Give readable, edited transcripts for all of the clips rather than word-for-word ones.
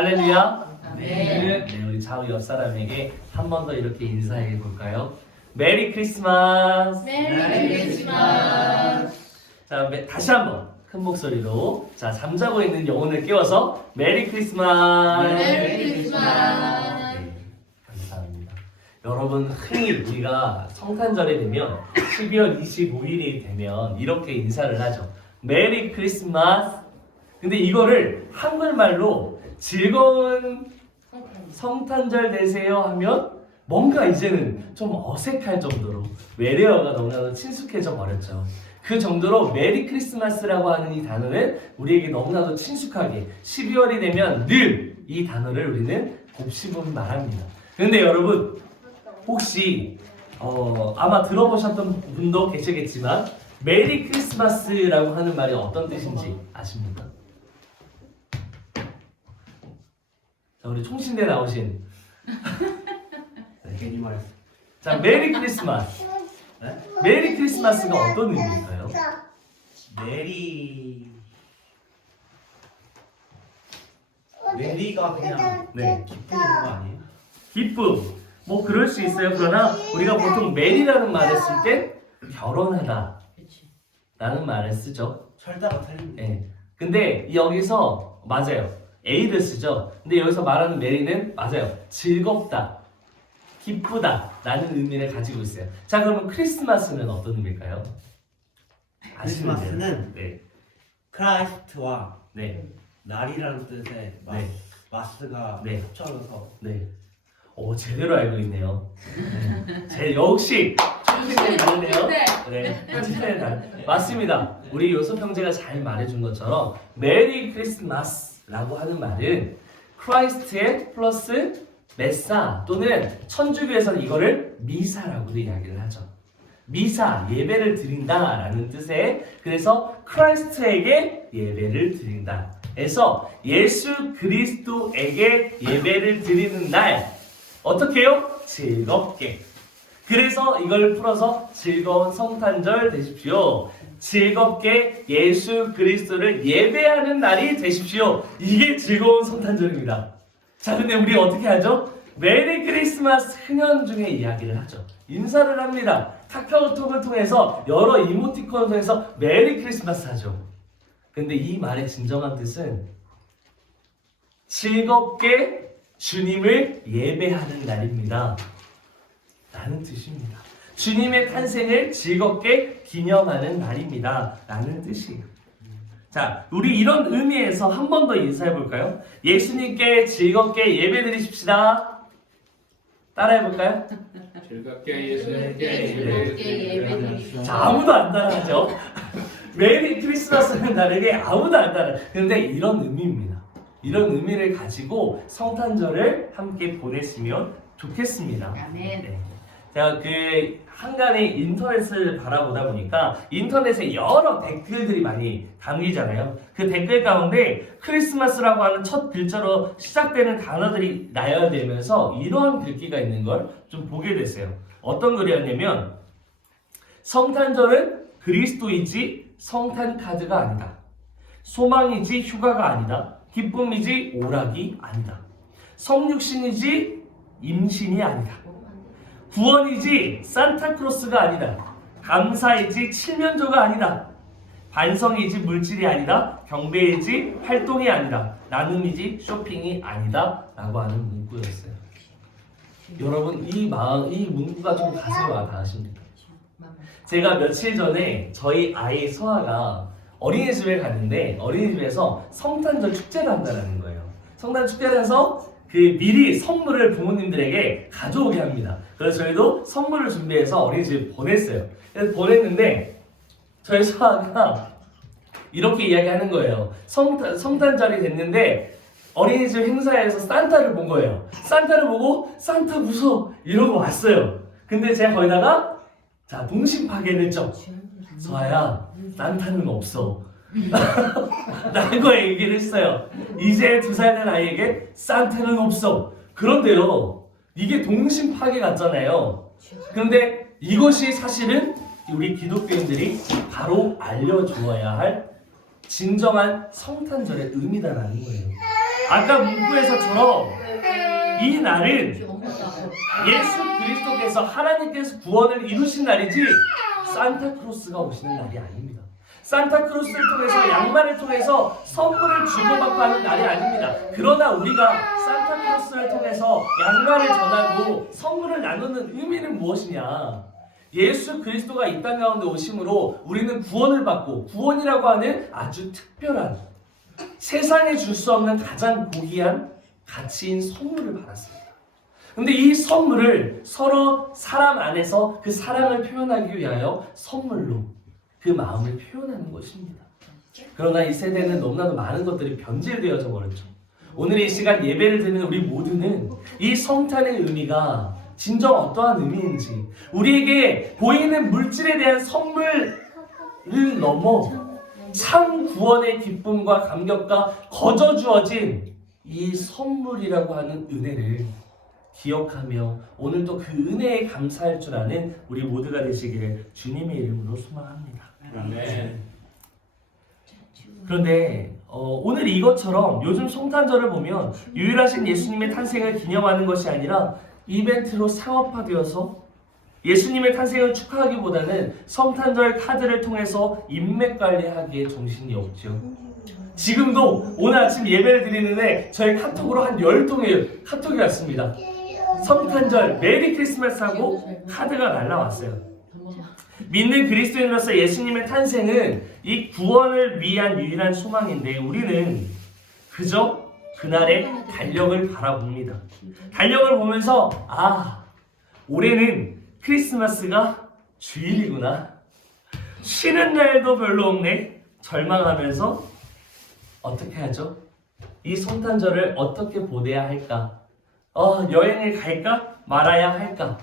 할렐루야. 아멘. 네, 우리 좌우 옆 사람에게 한 번 더 이렇게 인사해 볼까요? 메리 크리스마스. 메리 크리스마스. 자, 다시 한번 큰 목소리로 자 잠자고 있는 영혼을 깨워서 메리 크리스마스. 메리 크리스마스. 네, 감사합니다. 여러분 흔히 우리가 성탄절이 되면 12월 25일이 되면 이렇게 인사를 하죠. 메리 크리스마스. 근데 이거를 한글말로 즐거운 성탄절 되세요 하면 뭔가 이제는 좀 어색할 정도로 외래어가 너무나도 친숙해져 버렸죠. 그 정도로 메리 크리스마스라고 하는 이 단어는 우리에게 너무나도 친숙하게 12월이 되면 늘 이 단어를 우리는 곱씹으면 말합니다. 그런데 여러분 혹시 아마 들어보셨던 분도 계시겠지만 메리 크리스마스라고 하는 말이 어떤 뜻인지 아십니까? 자, 우리 총신대 나오신 괜히 말했어. 자, 메리 크리스마스. 네? 메리 크리스마스가 어떤 의미일까요? 메리가 그냥 네, 기쁜 거 아니에요? 기쁨. 뭐 그럴 수 있어요. 그러나 우리가 보통 메리라는 말을 쓸 때 결혼하다 라는 말을 쓰죠. 철다가 틀린데. 네. 근데 여기서 맞아요. A를 쓰죠. 근데 여기서 말하는 메리는 맞아요. 즐겁다, 기쁘다 라는 의미를 가지고 있어요. 자, 그러면 크리스마스는 어떤 의미일까요? 아시면 돼요. 크리스마스는 네. 크라이스트와 네. 날이라는 뜻의 네. 마스가 네. 합쳐져서 네. 오, 제대로 알고 있네요. 역시 총신대 다르네요. 네, 총신대 다르. 맞습니다. 우리 요섭 형제가 잘 말해준 것처럼 메리 크리스마스라고 하는 말은 크라이스트의 플러스 메사 또는 천주교에서는 이거를 미사라고도 이야기를 하죠. 미사, 예배를 드린다라는 뜻에 그래서 크라이스트에게 예배를 드린다. 그래서 예수 그리스도에게 예배를 드리는 날 어떻게 해요? 즐겁게. 그래서 이걸 풀어서 즐거운 성탄절 되십시오. 즐겁게 예수 그리스도를 예배하는 날이 되십시오. 이게 즐거운 성탄절입니다. 자, 근데 우리 어떻게 하죠? 메리 크리스마스 흔연 중에 이야기를 하죠. 인사를 합니다. 카카오톡을 통해서 여러 이모티콘을 통해서 메리 크리스마스 하죠. 근데 이 말의 진정한 뜻은 즐겁게 주님을 예배하는 날입니다 라는 뜻입니다. 주님의 탄생을 즐겁게 기념하는 날입니다 라는 뜻이에요. 자, 우리 이런 의미에서 한 번 더 인사해 볼까요? 예수님께 즐겁게 예배 드리십시다. 따라해 볼까요? 즐겁게 예수님께 예배드립시다. 자, 아무도 안 따라하죠. 메리 크리스마스는 다르게 아무도 안 따라. 그런데 이런 의미입니다. 이런 의미를 가지고 성탄절을 함께 보냈으면 좋겠습니다. 아멘. 네. 제가 그 한간에 인터넷을 바라보다 보니까 인터넷에 여러 댓글들이 많이 담기잖아요. 그 댓글 가운데 크리스마스라고 하는 첫 글자로 시작되는 단어들이 나열되면서 이러한 글귀가 있는 걸 좀 보게 됐어요. 어떤 글이었냐면 성탄절은 그리스도이지 성탄 카드가 아니다. 소망이지 휴가가 아니다. 기쁨이지 오락이 아니다. 성육신이지 임신이 아니다. 구원이지 산타크로스가 아니다. 감사이지 칠면조가 아니다. 반성이지 물질이 아니다. 경배이지 활동이 아니다. 나눔이지 쇼핑이 아니다 라고 하는 문구였어요. 여러분 이 문구가 좀 가슴에 와 닿으십니까? 제가 며칠 전에 저희 아이 서아가 어린이집에 갔는데 어린이집에서 성탄절 축제를 한다는 거예요. 성탄 축제를 해서 그 미리 선물을 부모님들에게 가져오게 합니다. 그래서 저희도 선물을 준비해서 어린이집에 보냈어요. 그래서 보냈는데 저희 서아가 이렇게 이야기하는 거예요. 성탄절이 됐는데 어린이집 행사에서 산타를 본 거예요. 산타를 보고 산타 무서워 이러고 왔어요. 근데 제가 거기다가 자 동심 파괴를 했죠. 서아야 산타는 없어 라고 얘기를 했어요. 이제 2살 된 아이에게 산타는 없어. 그런데요 이게 동심 파괴 같잖아요. 그런데 이것이 사실은 우리 기독교인들이 바로 알려주어야 할 진정한 성탄절의 의미다라는 거예요. 아까 문구에서처럼 이 날은 예수 그리스도께서 하나님께서 구원을 이루신 날이지 산타크로스가 오시는 날이 아닙니다. 산타크로스를 통해서 양말을 통해서 선물을 주고받고 하는 날이 아닙니다. 그러나 우리가 산타크로스를 통해서 양말을 전하고 선물을 나누는 의미는 무엇이냐? 예수 그리스도가 이 땅 가운데 오심으로 우리는 구원을 받고 구원이라고 하는 아주 특별한 세상에 줄 수 없는 가장 고귀한 가치인 선물을 받았습니다. 근데 이 선물을 서로 사람 안에서 그 사랑을 표현하기 위하여 선물로 그 마음을 표현하는 것입니다. 그러나 이 세대는 너무나도 많은 것들이 변질되어져 버렸죠. 오늘 이 시간 예배를 드리는 우리 모두는 이 성탄의 의미가 진정 어떠한 의미인지 우리에게 보이는 물질에 대한 선물을 넘어 참 구원의 기쁨과 감격과 거저 주어진 이 선물이라고 하는 은혜를 기억하며 오늘도 그 은혜에 감사할 줄 아는 우리 모두가 되시기를 주님의 이름으로 소망합니다. 아멘. 그런데 오늘 이것처럼 요즘 성탄절을 보면 유일하신 예수님의 탄생을 기념하는 것이 아니라 이벤트로 상업화되어서 예수님의 탄생을 축하하기보다는 성탄절 카드를 통해서 인맥 관리하기에 정신이 없죠. 지금도 오늘 아침 예배를 드리는데 저희 카톡으로 한 10통의 카톡이 왔습니다. 성탄절 메리 크리스마스 하고 카드가 날라왔어요. 믿는 그리스도인으로서 예수님의 탄생은 이 구원을 위한 유일한 소망인데 우리는 그저 그날의 달력을 바라봅니다. 달력을 보면서 올해는 크리스마스가 주일이구나. 쉬는 날도 별로 없네. 절망하면서 어떻게 하죠? 이 성탄절을 어떻게 보내야 할까? 여행을 갈까? 말아야 할까?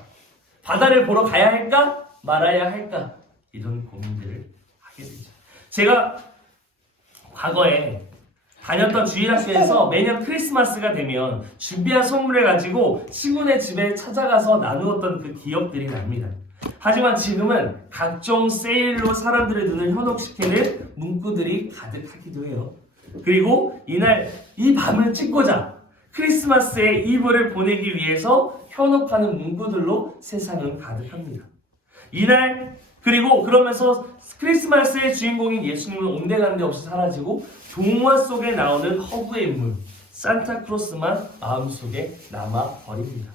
바다를 보러 가야 할까? 말아야 할까? 이런 고민들을 하게 되죠. 제가 과거에 다녔던 주일학교에서 매년 크리스마스가 되면 준비한 선물을 가지고 친구네 집에 찾아가서 나누었던 그 기억들이 납니다. 하지만 지금은 각종 세일로 사람들의 눈을 현혹시키는 문구들이 가득하기도 해요. 그리고 이날 이 밤을 찍고자 크리스마스의 이브를 보내기 위해서 현혹하는 문구들로 세상은 가득합니다. 이날 그리고 그러면서 크리스마스의 주인공인 예수님은 온데간데 없이 사라지고 동화 속에 나오는 허구의 인물 산타크로스만 마음속에 남아버립니다.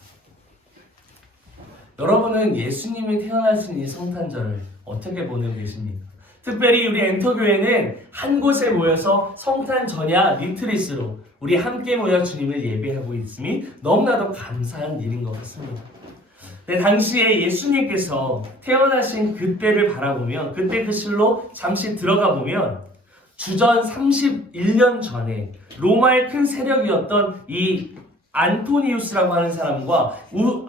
여러분은 예수님이 태어나신 이 성탄절을 어떻게 보내고 계십니까? 특별히 우리 엔터교회는 한 곳에 모여서 성탄 전야 리트릿으로 우리 함께 모여 주님을 예배하고 있음이 너무나도 감사한 일인 것 같습니다. 당시에 예수님께서 태어나신 그때를 바라보면 그때 그 실로 잠시 들어가 보면 주전 31년 전에 로마의 큰 세력이었던 이 안토니우스라고 하는 사람과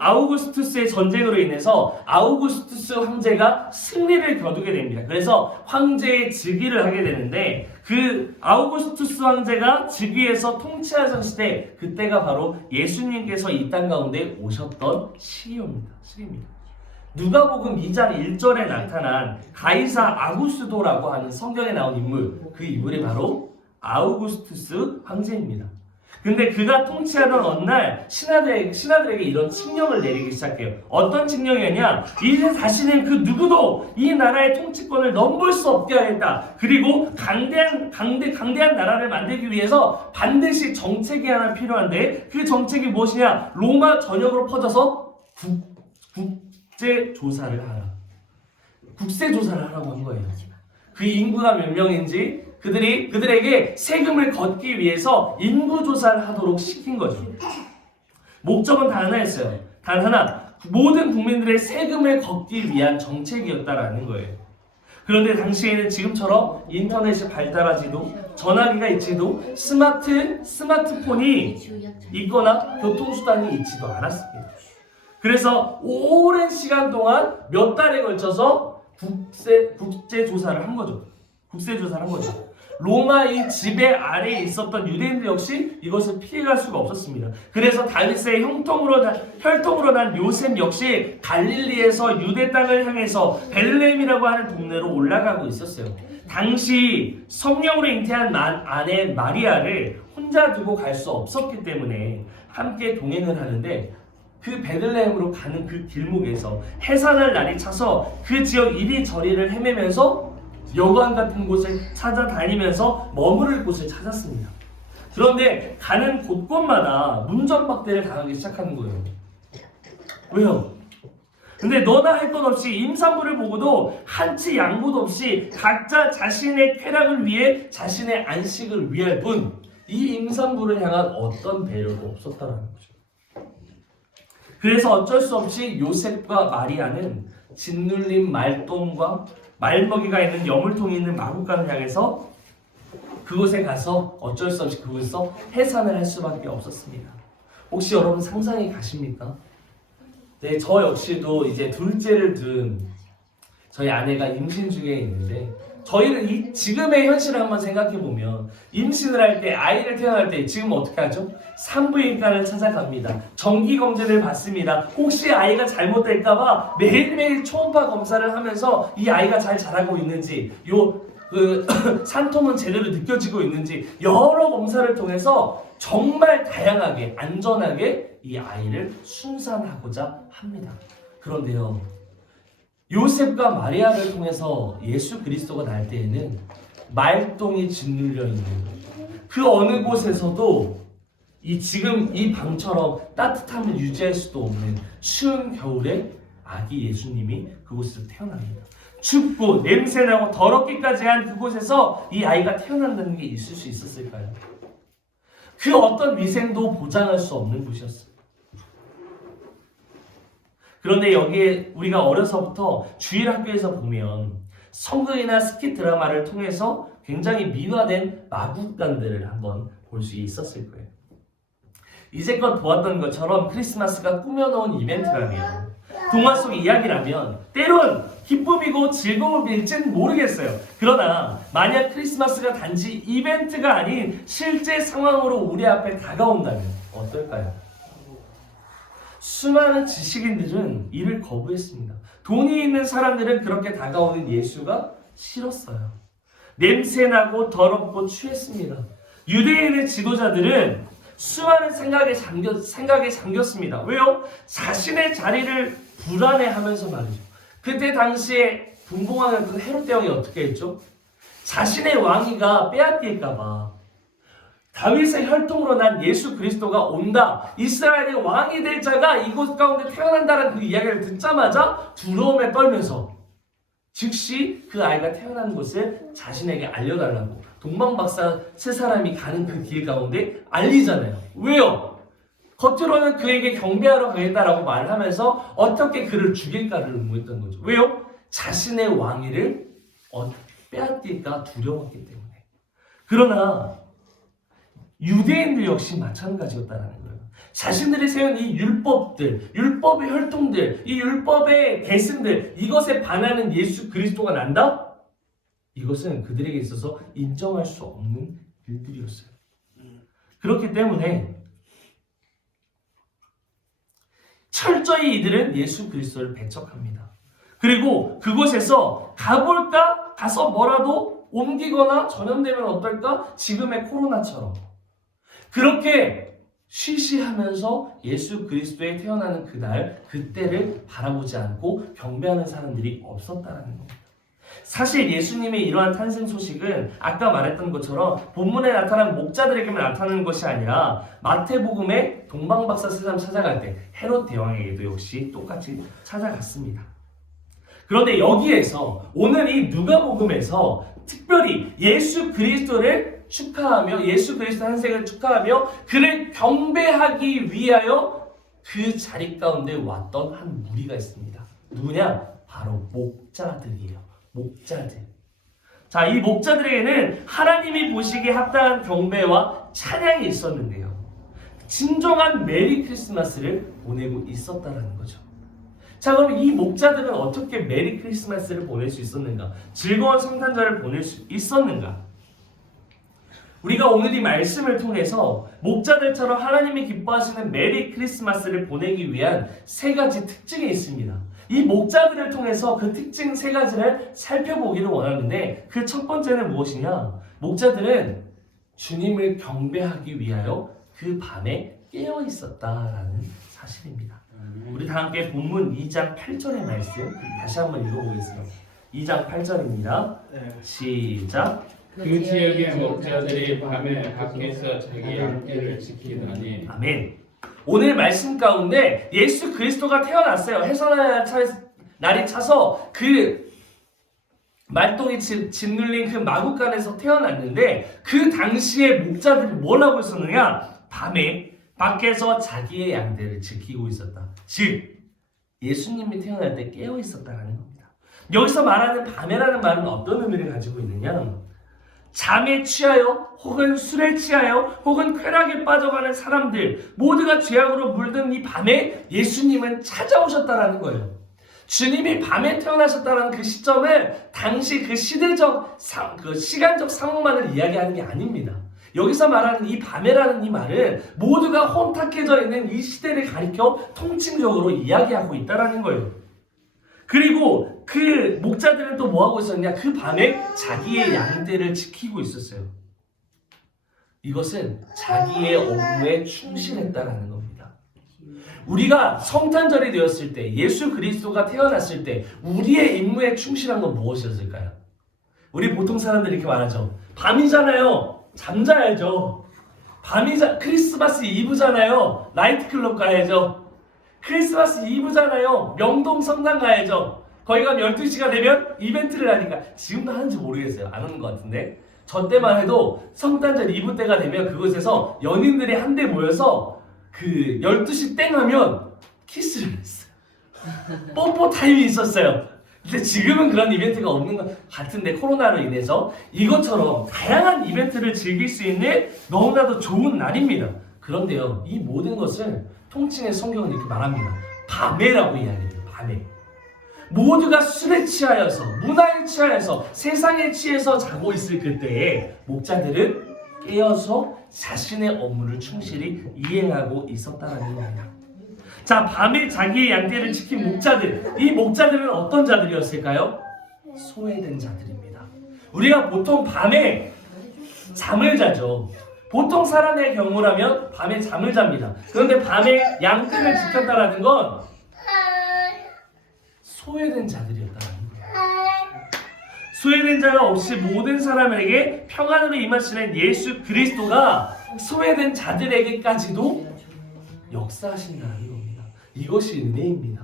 아우구스투스의 전쟁으로 인해서 아우구스투스 황제가 승리를 거두게 됩니다. 그래서 황제의 즉위를 하게 되는데 그 아우구스투스 황제가 즉위해서 통치하던 시대 그때가 바로 예수님께서 이 땅 가운데 오셨던 시기입니다. 누가복음 2장 1절에 나타난 가이사 아구스도라고 하는 성경에 나온 인물, 그 인물이 바로 아우구스투스 황제입니다. 근데 그가 통치하던 어느 날 신하들에게 이런 칙령을 내리기 시작해요. 어떤 칙령이었냐? 이제 다시는 그 누구도 이 나라의 통치권을 넘볼 수 없게 하겠다. 그리고 강대한 나라를 만들기 위해서 반드시 정책이 하나 필요한데 그 정책이 무엇이냐? 로마 전역으로 퍼져서 국제 조사를 하라. 국세 조사를 하라고 한 거예요. 그 인구가 몇 명인지 그들에게 세금을 걷기 위해서 인구 조사를 하도록 시킨 거죠. 목적은 단 하나였어요. 단 하나. 모든 국민들의 세금을 걷기 위한 정책이었다라는 거예요. 그런데 당시에는 지금처럼 인터넷이 발달하지도 전화기가 있지도 스마트폰이 있거나 교통수단이 있지도 않았습니다. 그래서 오랜 시간 동안 몇 달에 걸쳐서 국제조사를 한 거죠. 국세조사를 한 거죠. 로마의 지배 아래에 있었던 유대인들 역시 이것을 피해갈 수가 없었습니다. 그래서 다윗의 혈통으로 난 요셉 역시 갈릴리에서 유대 땅을 향해서 벨레헴이라고 하는 동네로 올라가고 있었어요. 당시 성령으로 잉태한 아내 마리아를 혼자 두고 갈 수 없었기 때문에 함께 동행을 하는데 그 베들레헴으로 가는 그 길목에서 해산할 날이 차서 그 지역 이리저리를 헤매면서 여관 같은 곳을 찾아다니면서 머무를 곳을 찾았습니다. 그런데 가는 곳곳마다 문전박대를 당하기 시작하는 거예요. 왜요? 근데 너나 할 것 없이 임산부를 보고도 한치 양보도 없이 각자 자신의 쾌락을 위해 자신의 안식을 위할 뿐 이 임산부를 향한 어떤 배려도 없었다는 거죠. 그래서 어쩔 수 없이 요셉과 마리아는 짓눌린 말똥과 말먹이가 있는 여물통이 있는 마구간을 향해서 그곳에 가서 어쩔 수 없이 그곳에서 해산을 할 수밖에 없었습니다. 혹시 여러분 상상이 가십니까? 네, 저 역시도 이제 둘째를 둔 저희 아내가 임신 중에 있는데 저희는 이 지금의 현실을 한번 생각해 보면 임신을 할 때 아이를 태어날 때 지금 어떻게 하죠? 산부인과를 찾아갑니다. 정기 검진을 받습니다. 혹시 아이가 잘못될까봐 매일매일 초음파 검사를 하면서 이 아이가 잘 자라고 있는지 산통은 제대로 느껴지고 있는지 여러 검사를 통해서 정말 다양하게 안전하게 이 아이를 순산하고자 합니다. 그런데요, 요셉과 마리아를 통해서 예수 그리스도가 날 때에는 말똥이 짓눌려 있는 그 어느 곳에서도 지금 이 방처럼 따뜻함을 유지할 수도 없는 추운 겨울에 아기 예수님이 그곳에서 태어납니다. 춥고 냄새나고 더럽기까지 한 그곳에서 이 아이가 태어난다는 게 있을 수 있었을까요? 그 어떤 위생도 보장할 수 없는 곳이었어요. 그런데 여기에 우리가 어려서부터 주일학교에서 보면 성극이나 스킷 드라마를 통해서 굉장히 미화된 마국간들을 한번 볼 수 있었을 거예요. 이제껏 보았던 것처럼 크리스마스가 꾸며놓은 이벤트라면, 동화 속 이야기라면 때론 기쁨이고 즐거움일진 모르겠어요. 그러나 만약 크리스마스가 단지 이벤트가 아닌 실제 상황으로 우리 앞에 다가온다면 어떨까요? 수많은 지식인들은 이를 거부했습니다. 돈이 있는 사람들은 그렇게 다가오는 예수가 싫었어요. 냄새나고 더럽고 취했습니다. 유대인의 지도자들은 수많은 생각에 잠겼습니다. 왜요? 자신의 자리를 불안해하면서 말이죠. 그때 당시에 분봉하는 그 헤롯 대왕이 어떻게 했죠? 자신의 왕위가 빼앗길까봐 다윗의 혈통으로 난 예수 그리스도가 온다, 이스라엘의 왕이 될 자가 이곳 가운데 태어난다는 그 이야기를 듣자마자 두려움에 떨면서 즉시 그 아이가 태어난 곳을 자신에게 알려달라고 동방박사 세 사람이 가는 그 길 가운데 알리잖아요. 왜요? 겉으로는 그에게 경배하러 가겠다라고 말을 하면서 어떻게 그를 죽일까를 의무했던 거죠. 왜요? 자신의 왕위를 빼앗길까 두려웠기 때문에. 그러나 유대인들 역시 마찬가지였다는 거예요. 자신들이 세운 이 율법들, 율법의 혈통들, 이 율법의 계승들, 이것에 반하는 예수 그리스도가 난다? 이것은 그들에게 있어서 인정할 수 없는 일들이었어요. 그렇기 때문에 철저히 이들은 예수 그리스도를 배척합니다. 그리고 그곳에서 가볼까? 가서 뭐라도 옮기거나 전염되면 어떨까? 지금의 코로나처럼 그렇게 쉬쉬하면서 예수 그리스도의 태어나는 그날, 그때를 바라보지 않고 경배하는 사람들이 없었다는 겁니다. 사실 예수님의 이러한 탄생 소식은 아까 말했던 것처럼 본문에 나타난 목자들에게만 나타나는 것이 아니라 마태복음에 동방박사 세상 찾아갈 때 헤롯 대왕에게도 역시 똑같이 찾아갔습니다. 그런데 여기에서 오늘 이 누가복음에서 특별히 예수 그리스도를 축하하며 예수 그리스도 탄생을 축하하며 그를 경배하기 위하여 그 자리 가운데 왔던 한 무리가 있습니다. 누구냐? 바로 목자들이에요. 목자들. 자, 이 목자들에게는 하나님이 보시기에 합당한 경배와 찬양이 있었는데요. 진정한 메리 크리스마스를 보내고 있었다는 거죠. 자, 그럼 이 목자들은 어떻게 메리 크리스마스를 보낼 수 있었는가? 즐거운 성탄절을 보낼 수 있었는가? 우리가 오늘 이 말씀을 통해서 목자들처럼 하나님이 기뻐하시는 메리 크리스마스를 보내기 위한 세 가지 특징이 있습니다. 이 목자들을 통해서 그 특징 세 가지를 살펴보기를 원하는데 그 첫 번째는 무엇이냐? 목자들은 주님을 경배하기 위하여 그 밤에 깨어 있었다라는 사실입니다. 우리 다 함께 본문 2장 8절의 말씀 다시 한번 읽어보겠습니다. 2장 8절입니다. 시작. 그 지역의 목자들이 밤에 밖에서 자기 양떼를 지키더니 아멘. 오늘 말씀 가운데 예수 그리스도가 태어났어요. 해산의 날이 차서 그 말똥이 짓눌린 그 마구간에서 태어났는데 그 당시에 목자들이 뭘 하고 있었느냐? 밤에 밖에서 자기의 양떼를 지키고 있었다. 즉 예수님이 태어날 때 깨어 있었다는 겁니다. 여기서 말하는 밤에라는 말은 어떤 의미를 가지고 있느냐? 잠에 취하여 혹은 술에 취하여 혹은 쾌락에 빠져가는 사람들 모두가 죄악으로 물든 이 밤에 예수님은 찾아오셨다라는 거예요. 주님이 밤에 태어나셨다는 그 시점은 당시 그 시대적 그 시간적 상황만을 이야기하는 게 아닙니다. 여기서 말하는 이 밤에라는 이 말은 모두가 혼탁해져 있는 이 시대를 가리켜 통칭적으로 이야기하고 있다라는 거예요. 그리고 그 목자들은 또 뭐 하고 있었냐? 그 밤에 자기의 양떼를 지키고 있었어요. 이것은 자기의 업무에 충실했다라는 겁니다. 우리가 성탄절이 되었을 때, 예수 그리스도가 태어났을 때 우리의 임무에 충실한 건 무엇이었을까요? 우리 보통 사람들이 이렇게 말하죠. 밤이잖아요. 잠자야죠. 크리스마스 이브잖아요. 나이트클럽 가야죠. 크리스마스 이브잖아요. 명동 성당 가야죠. 거기 가면 12시가 되면 이벤트를 하니까 지금도 하는지 모르겠어요. 안 하는 것 같은데 저 때만 해도 성탄절 이브 때가 되면 그곳에서 연인들이 한데 모여서 그 12시 땡 하면 키스를 했어요. 뽀뽀 타임이 있었어요. 근데 지금은 그런 이벤트가 없는 것 같은데 코로나로 인해서 이것처럼 다양한 이벤트를 즐길 수 있는 너무나도 좋은 날입니다. 그런데요, 이 모든 것을 통칭의 성경은 이렇게 말합니다. 밤에라고 이야기해요. 밤에. 모두가 술에 취하여서 문화에 취하여서 세상에 취해서 자고 있을 그때에 목자들은 깨어서 자신의 업무를 충실히 이행하고 있었다는 겁니다. 자, 밤에 자기의 양떼를 지킨 목자들, 이 목자들은 어떤 자들이었을까요? 소외된 자들입니다. 우리가 보통 밤에 잠을 자죠. 보통 사람의 경우라면 밤에 잠을 잡니다. 그런데 밤에 양떼를 지켰다라는 건 소외된 자들이었다는 거예요. 소외된 자가 없이 모든 사람에게 평안으로 임하시는 예수 그리스도가 소외된 자들에게까지도 역사하신다는 겁니다. 이것이 은혜입니다.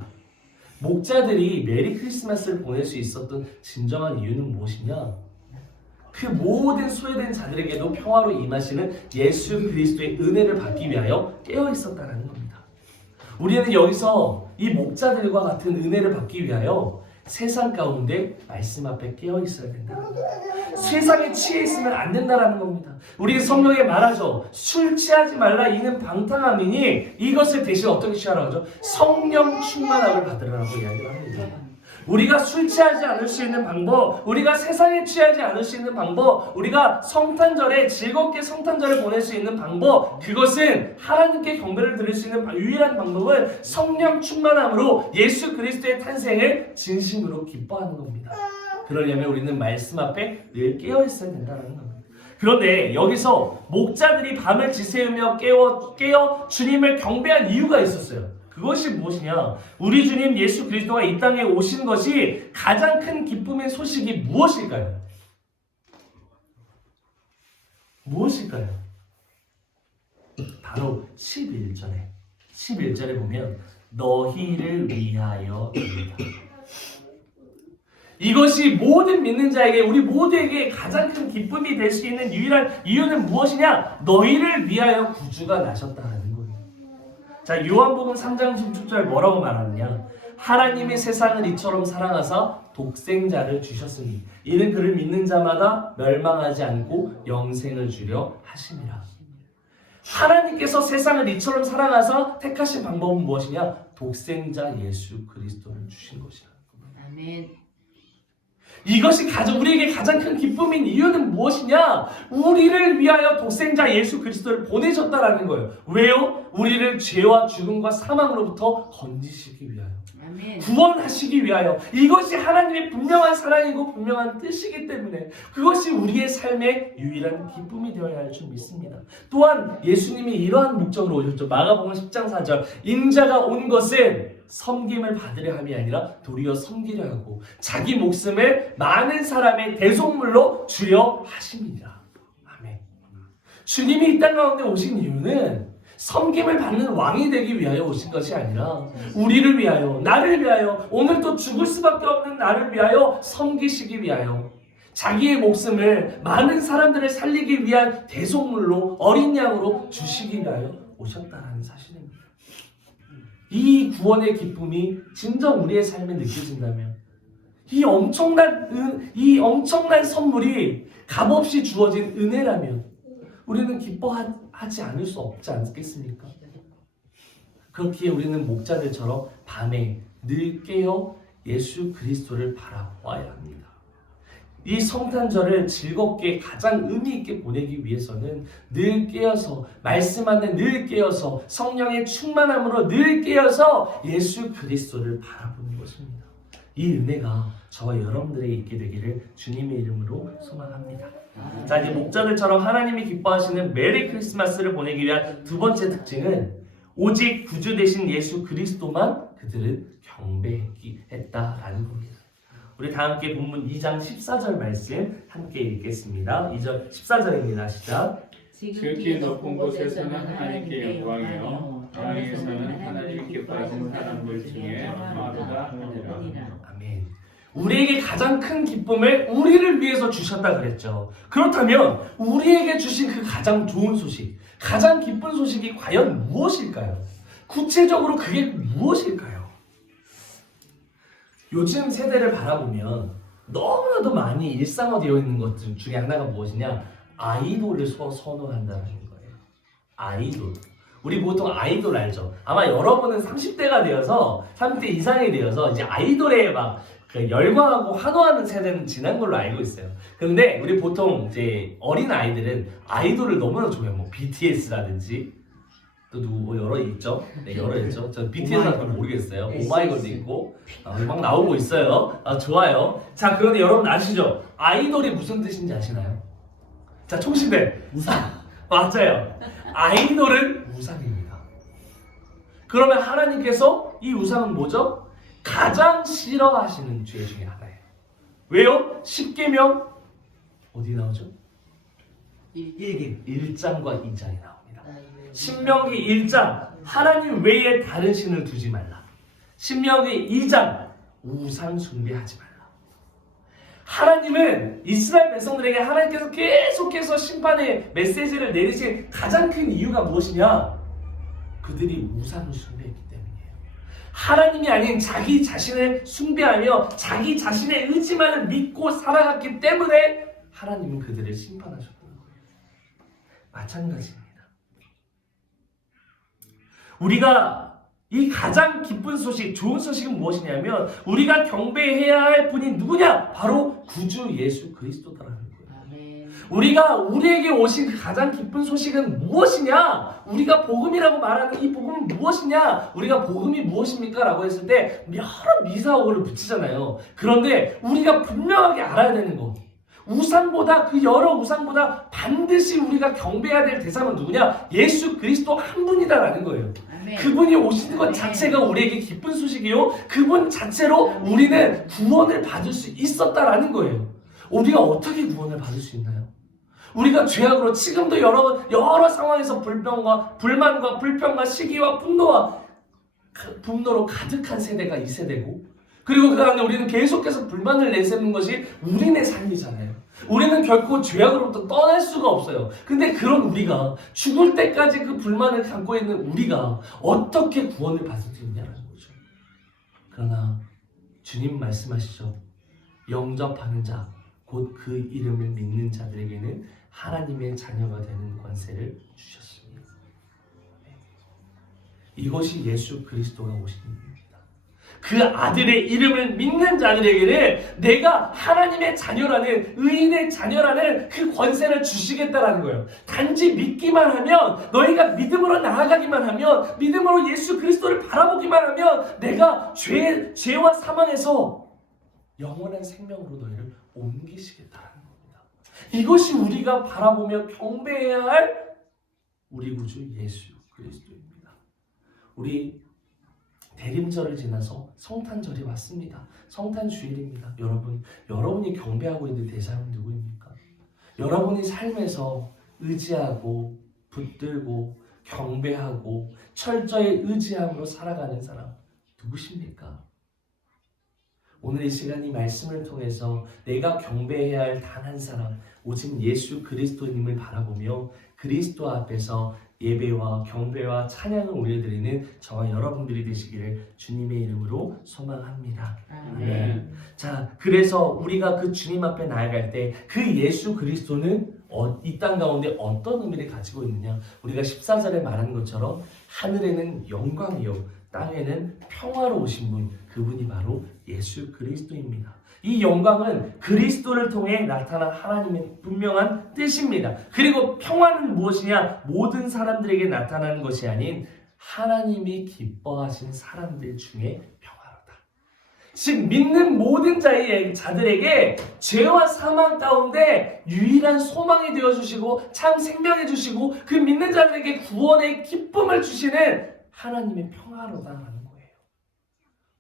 목자들이 메리 크리스마스를 보낼 수 있었던 진정한 이유는 무엇이냐? 그 모든 소외된 자들에게도 평화로 임하시는 예수 그리스도의 은혜를 받기 위하여 깨어 있었다는 겁니다. 우리는 여기서 이 목자들과 같은 은혜를 받기 위하여 세상 가운데 말씀 앞에 깨어 있어야 된다. 세상에 취해 있으면 안 된다라는 겁니다. 우리 성경에 말하죠. 술 취하지 말라 이는 방탕함이니 이것을 대신 어떻게 취하라고 하죠? 성령 충만함을 받으라고 이야기를 합니다. 우리가 술 취하지 않을 수 있는 방법, 우리가 세상에 취하지 않을 수 있는 방법, 우리가 성탄절에 즐겁게 성탄절을 보낼 수 있는 방법, 그것은 하나님께 경배를 드릴 수 있는 유일한 방법은 성령 충만함으로 예수 그리스도의 탄생을 진심으로 기뻐하는 겁니다. 그러려면 우리는 말씀 앞에 늘 깨어 있어야 된다는 겁니다. 그런데 여기서 목자들이 밤을 지새우며 깨어 주님을 경배한 이유가 있었어요. 그것이 무엇이냐? 우리 주님 예수 그리스도가 이 땅에 오신 것이 가장 큰 기쁨의 소식이 무엇일까요? 무엇일까요? 바로 11절에 보면 너희를 위하여입니다. 이것이 모든 믿는 자에게, 우리 모두에게 가장 큰 기쁨이 될 수 있는 유일한 이유는 무엇이냐? 너희를 위하여 구주가 나셨다는 거예요. 자, 요한복음 3장 16절 뭐라고 말하느냐? 하나님이 세상을 이처럼 사랑하사 독생자를 주셨으니 이는 그를 믿는 자마다 멸망하지 않고 영생을 주려 하심이라. 하나님께서 세상을 이처럼 사랑하사 택하신 방법은 무엇이냐? 독생자 예수 그리스도를 주신 것이라. 아멘. 이것이 우리에게 가장 큰 기쁨인 이유는 무엇이냐? 우리를 위하여 독생자 예수 그리스도를 보내셨다라는 거예요. 왜요? 우리를 죄와 죽음과 사망으로부터 건지시기 위하여. 아멘. 구원하시기 위하여. 이것이 하나님의 분명한 사랑이고 분명한 뜻이기 때문에 그것이 우리의 삶의 유일한 기쁨이 되어야 할 줄 믿습니다. 또한 예수님이 이러한 목적으로 오셨죠. 마가복음 10장 4절 인자가 온 것은 섬김을 받으려 함이 아니라 도리어 섬기려 하고 자기 목숨을 많은 사람의 대속물로 주려 하심이라. 아멘. 주님이 이 땅 가운데 오신 이유는 섬김을 받는 왕이 되기 위하여 오신 것이 아니라 우리를 위하여, 나를 위하여, 오늘 또 죽을 수밖에 없는 나를 위하여 섬기시기 위하여 자기의 목숨을 많은 사람들을 살리기 위한 대속물로 어린 양으로 주시기 위하여 오셨다는 사실입니다. 이 구원의 기쁨이 진정 우리의 삶에 느껴진다면 이 엄청난 선물이 값없이 주어진 은혜라면 우리는 기뻐하지 않을 수 없지 않겠습니까? 그렇기에 우리는 목자들처럼 밤에 늘 깨어 예수 그리스도를 바라봐야 합니다. 이 성탄절을 즐겁게 가장 의미 있게 보내기 위해서는 늘 깨어서 말씀 안에 늘 깨어서 성령의 충만함으로 늘 깨어서 예수 그리스도를 바라보는 것입니다. 이 은혜가 저와 여러분들에게 있게 되기를 주님의 이름으로 소망합니다. 자, 이제 목자들처럼 하나님이 기뻐하시는 메리 크리스마스를 보내기 위한 두 번째 특징은 오직 구주 되신 예수 그리스도만 그들은 경배했다라는 겁니다. 우리 다 함께 본문 2장 14절 말씀 함께 읽겠습니다. 2절 14절입니다. 시작. 지극히 높은 곳에서는 하나님께 영광이요 땅에서는 하나님 기뻐하신 사람들 중에 마루가 아니라. 아멘. 우리에게 가장 큰 기쁨을 우리를 위해서 주셨다 그랬죠. 그렇다면 우리에게 주신 그 가장 좋은 소식, 가장 기쁜 소식이 과연 무엇일까요? 구체적으로 그게 무엇일까요? 요즘 세대를 바라보면 너무나도 많이 일상화되어 있는 것 중에 하나가 무엇이냐? 아이돌을 선호한다는 거예요. 아이돌. 우리 보통 아이돌 알죠? 아마 여러분은 30대가 되어서 30대 이상이 되어서 이제 아이돌에 막 열광하고 환호하는 세대는 지난 걸로 알고 있어요. 근데 우리 보통 이제 어린 아이들은 아이돌을 너무나 좋아해요. 뭐 BTS라든지 또 누구 여러 있죠? 네, 여러 있죠. 저 BTS는 잘 모르겠어요. 오마이걸도 있고 막 나오고 있어요. 좋아요. 자, 그런데 여러분 아시죠? 아이돌이 무슨 뜻인지 아시나요? 자, 총신대 우상. 맞아요. 아이돌은 우상입니다. 그러면 하나님께서 이 우상은 뭐죠? 가장 싫어하시는 죄 중에 하나예요. 왜요? 10계명 어디 나오죠? 1장과 2장이 나옵니다. 신명기 1장 하나님 외에 다른 신을 두지 말라. 신명기 2장 우상 숭배하지 말라. 하나님은 이스라엘 백성들에게 하나님께서 계속해서 심판의 메시지를 내리신 가장 큰 이유가 무엇이냐? 그들이 우상을 숭배했기 때문이에요. 하나님이 아닌 자기 자신을 숭배하며 자기 자신의 의지만을 믿고 살아갔기 때문에 하나님은 그들을 심판하셨다는 거예요. 마찬가지입니다. 우리가 이 가장 기쁜 소식, 좋은 소식은 무엇이냐면 우리가 경배해야 할 분이 누구냐? 바로 구주 예수 그리스도다라는 거예요. 아멘. 우리가 우리에게 오신 그 가장 기쁜 소식은 무엇이냐? 우리가 복음이라고 말하는 이 복음은 무엇이냐? 우리가 복음이 무엇입니까? 라고 했을 때 여러 미사오를 붙이잖아요. 그런데 우리가 분명하게 알아야 되는 것, 우상보다 그 여러 우상보다 반드시 우리가 경배해야 될 대상은 누구냐? 예수 그리스도 한 분이다라는 거예요. 아멘. 그분이 오시는 것 자체가 우리에게 기쁜 소식이요. 그분 자체로 우리는 구원을 받을 수 있었다라는 거예요. 우리가 어떻게 구원을 받을 수 있나요? 우리가 죄악으로 지금도 여러 상황에서 불평과 불만과 불평과 시기와 분노로 가득한 세대가 이 세대고, 그리고 그 다음에 우리는 계속해서 불만을 내세우는 것이 우리네 삶이잖아요. 우리는 결코 죄악으로부터 떠날 수가 없어요. 근데 그런 우리가 죽을 때까지 그 불만을 담고 있는 우리가 어떻게 구원을 받을 수 있냐는 거죠. 그러나 주님 말씀하시죠. 영접하는 자, 곧 그 이름을 믿는 자들에게는 하나님의 자녀가 되는 권세를 주셨습니다. 이것이 예수 그리스도가 오신 일입니다. 그 아들의 이름을 믿는 자들에게는 내가 하나님의 자녀라는, 의인의 자녀라는 그 권세를 주시겠다라는 거예요. 단지 믿기만 하면, 너희가 믿음으로 나아가기만 하면, 믿음으로 예수 그리스도를 바라보기만 하면 내가 죄와 사망에서 영원한 생명으로 너희를 옮기시겠다라는 겁니다. 이것이 우리가 바라보며 경배해야 할 우리 구주 예수 그리스도입니다. 우리 대림절을 지나서 성탄절이 왔습니다. 성탄주일입니다. 여러분이 경배하고 있는 대상은 누구입니까? 여러분이 삶에서 의지하고 붙들고 경배하고 철저히 의지함으로 살아가는 사람 누구십니까? 오늘 이 시간 이 말씀을 통해서 내가 경배해야 할 단 한 사람, 오직 예수 그리스도님을 바라보며 그리스도 앞에서 예배와 경배와 찬양을 올려드리는 저와 여러분들이 되시기를 주님의 이름으로 소망합니다. 아멘. 자, 그래서 우리가 그 주님 앞에 나아갈 때 그 예수 그리스도는 이 땅 가운데 어떤 의미를 가지고 있느냐? 우리가 14절에 말한 것처럼 하늘에는 영광이요 땅에는 평화로 오신 분, 그분이 바로 예수 그리스도입니다. 이 영광은 그리스도를 통해 나타난 하나님의 분명한 뜻입니다. 그리고 평화는 무엇이냐? 모든 사람들에게 나타나는 것이 아닌 하나님이 기뻐하신 사람들 중에 평화로다. 즉 믿는 모든 자들에게 죄와 사망 가운데 유일한 소망이 되어주시고 참 생명해 주시고 그 믿는 자들에게 구원의 기쁨을 주시는 하나님의 평화로다라는 거예요.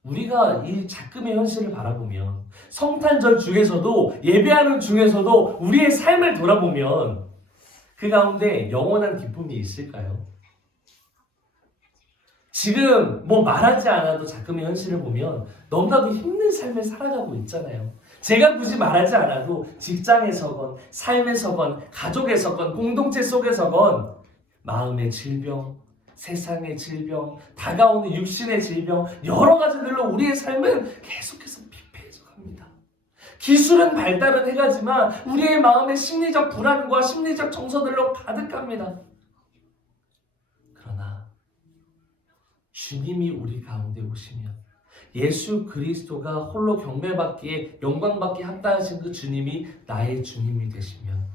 우리가 이 작금의 현실을 바라보면 성탄절 중에서도 예배하는 중에서도 우리의 삶을 돌아보면 그 가운데 영원한 기쁨이 있을까요? 지금 말하지 않아도 작금의 현실을 보면 너무나도 힘든 삶을 살아가고 있잖아요. 제가 굳이 말하지 않아도 직장에서건 삶에서건 가족에서건 공동체 속에서건 마음의 질병, 세상의 질병, 다가오는 육신의 질병, 여러 가지들로 우리의 삶은 계속해서 피폐해져 갑니다. 기술은 발달은 해가지만 우리의 마음의 심리적 불안과 심리적 정서들로 가득합니다. 그러나 주님이 우리 가운데 오시면 예수 그리스도가 홀로 경배받기에 영광받기에 합당하신 그 주님이 나의 주님이 되시면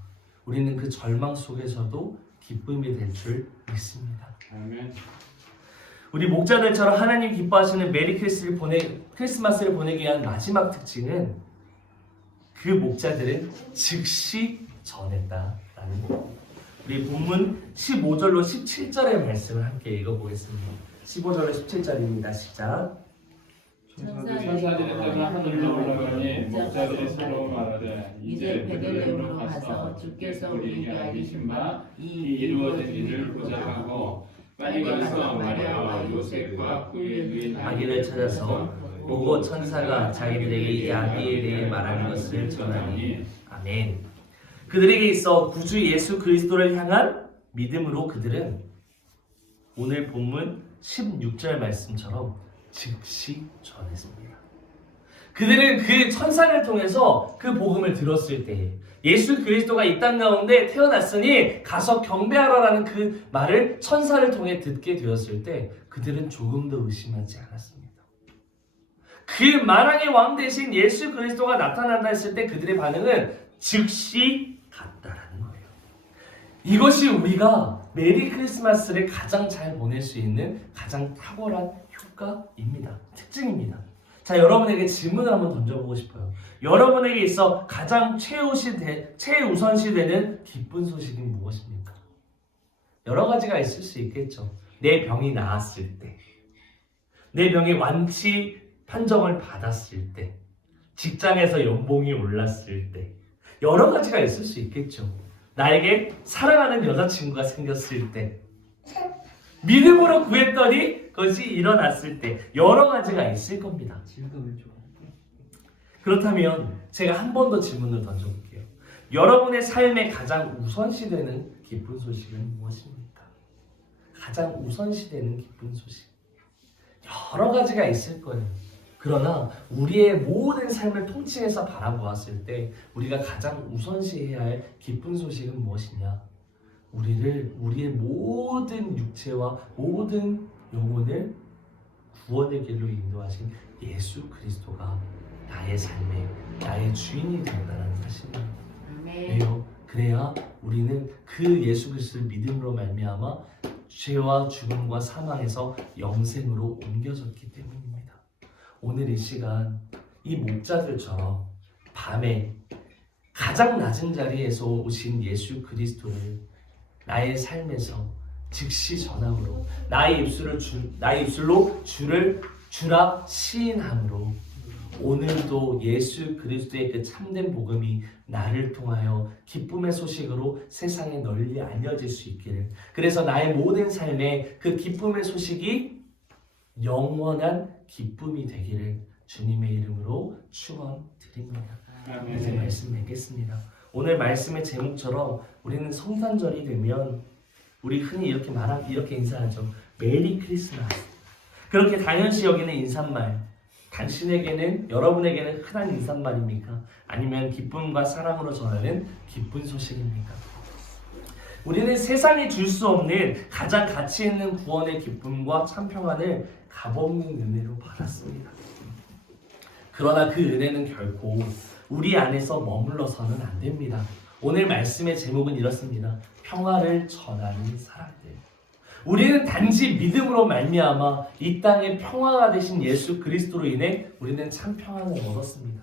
우리는 그 절망 속에서도 기쁨이 될 줄 믿습니다. 아멘. 우리 목자들처럼 하나님 기뻐하시는 메리 크리스마스를 보내기 위한 마지막 특징은 그 목자들은 즉시 전했다라는 것. 우리 본문 15절로 17절의 말씀을 함께 읽어보겠습니다. 15절로 17절입니다. 시작. 천사들이 떠나 하늘로 올라가니 목자들이 서로 말하되 이제 베들레헴으로 가서 주께서 우리에게 알리신 바 이 이루어진 일을 보자하고 빨리 가서 마리아와 요셉과 후에 누인 아기를 찾아서 보고 천사가 자기들에게 이 아기에 대해 말하는 것을 전하니 아멘. 그들에게 있어 구주 예수 그리스도를 향한 믿음으로 그들은 오늘 본문 16절 말씀처럼 즉시 전했습니다. 그들은 그 천사를 통해서 그 복음을 들었을 때 예수 그리스도가 이 땅 가운데 태어났으니 가서 경배하라라는 그 말을 천사를 통해 듣게 되었을 때 그들은 조금도 의심하지 않았습니다. 그 만왕의 왕 대신 예수 그리스도가 나타난다 했을 때 그들의 반응은 즉시 갔다라는 거예요. 이것이 우리가 메리 크리스마스를 가장 잘 보낼 수 있는 가장 탁월한 효과입니다. 특징입니다. 자, 여러분에게 질문을 한번 던져보고 싶어요. 여러분에게 있어 가장 최우선시되는 기쁜 소식이 무엇입니까? 여러 가지가 있을 수 있겠죠. 내 병이 나았을 때, 내 병이 완치 판정을 받았을 때, 직장에서 연봉이 올랐을 때, 여러 가지가 있을 수 있겠죠. 나에게 사랑하는 여자친구가 생겼을 때, 믿음으로 구했더니 그것이 일어났을 때, 여러 가지가 있을 겁니다. 그렇다면 제가 한 번 더 질문을 던져볼게요. 여러분의 삶에 가장 우선시되는 기쁜 소식은 무엇입니까? 가장 우선시되는 기쁜 소식. 여러 가지가 있을 거예요. 그러나 우리의 모든 삶을 통칭해서 바라보았을 때 우리가 가장 우선시해야 할 기쁜 소식은 무엇이냐? 우리의 모든 육체와 모든 영혼을 구원의 길로 인도하신 예수 그리스도가 나의 삶의 나의 주인이 된다는 사실입니다. 왜요? 그래야 우리는 그 예수 그리스도를 믿음으로 말미암아 죄와 죽음과 사망에서 영생으로 옮겨졌기 때문입니다. 오늘 이 시간 이 목자들처럼 밤에 가장 낮은 자리에서 오신 예수 그리스도를 나의 삶에서 즉시 전함으로 나의 입술로 주라 시인함으로 오늘도 예수 그리스도의 그 참된 복음이 나를 통하여 기쁨의 소식으로 세상에 널리 알려질 수 있기를, 그래서 나의 모든 삶에 그 기쁨의 소식이 영원한 기쁨이 되기를 주님의 이름으로 축원드립니다. 이제 말씀 맺겠습니다. 오늘 말씀의 제목처럼 우리는 성탄절이 되면 우리 흔히 이렇게 인사하죠. 메리 크리스마스. 그렇게 당연시 여기는 인사말, 당신에게는, 여러분에게는 흔한 인사말입니까? 아니면 기쁨과 사랑으로 전하는 기쁜 소식입니까? 우리는 세상이 줄 수 없는 가장 가치 있는 구원의 기쁨과 참 평안을 값없는 은혜로 받았습니다. 그러나 그 은혜는 결코 우리 안에서 머물러서는 안 됩니다. 오늘 말씀의 제목은 이렇습니다. 평화를 전하는 사람들. 우리는 단지 믿음으로 말미암아 이 땅에 평화가 되신 예수 그리스도로 인해 우리는 참 평안을 얻었습니다.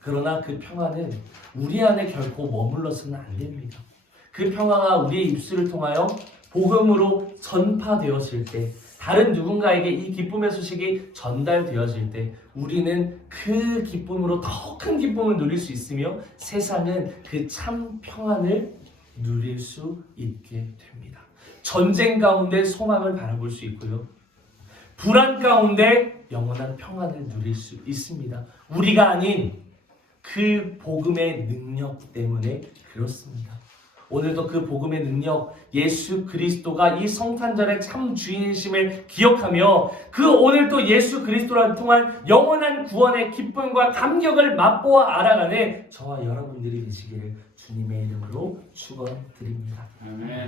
그러나 그 평화는 우리 안에 결코 머물러서는 안 됩니다. 그 평화가 우리의 입술을 통하여 복음으로 전파되었을 때, 다른 누군가에게 이 기쁨의 소식이 전달되어질 때 우리는 그 기쁨으로 더 큰 기쁨을 누릴 수 있으며 세상은 그 참 평안을 누릴 수 있게 됩니다. 전쟁 가운데 소망을 바라볼 수 있고요. 불안 가운데 영원한 평안을 누릴 수 있습니다. 우리가 아닌 그 복음의 능력 때문에 그렇습니다. 오늘도 그 복음의 능력, 예수 그리스도가 이 성탄절의 참 주인이심을 기억하며 그 오늘도 예수 그리스도를 통한 영원한 구원의 기쁨과 감격을 맛보아 알아가는 저와 여러분들이 되시기를 주님의 이름으로 축원드립니다. 아멘.